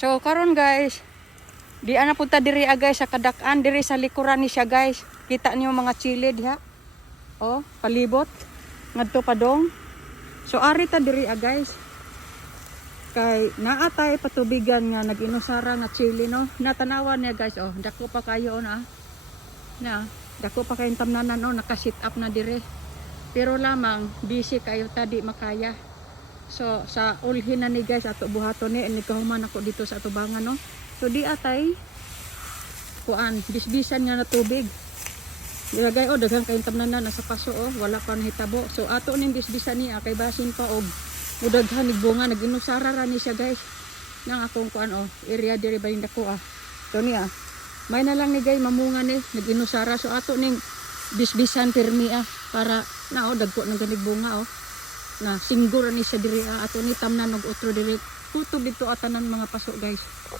So karon guys, di ana punta diri guys sa kadak-an diri sa likuran ni siya guys. Kita niyo mga chili diha. Oh, palibot ngadto padong. So ari ta diri guys. Kay naatay patubigan nga nag-inusara nga chili no. Natanawan niya guys oh, dako pa kayo na. Na, dako pa kayong tamnanan oh, naka-sit up na dire. Pero lamang busy kayo ta di makaya. So sa ulhin na ni guys ato buhaton ni nagkahuman ako dito sa atubangan no. So di atay kuan bisbisan nga na tubig. Dilagay oh daghang kayong tamnanan nasa paso oh, wala pa nahitabo. So ato ning bisbisan niya kay basin pa og mudaghan ni bunga nag-inusara ra ni siya guys. Nang akong kuan oh, area diri balin dako ah. So niya may na lang ni guys mamunga ni nag-inusara so ato ning bisbisan permi ah para na oh dagko nang ganig bunga oh. Na singgura ni siya diri ato ni tamnan og utro diri kutob dito atanan mga paso guys.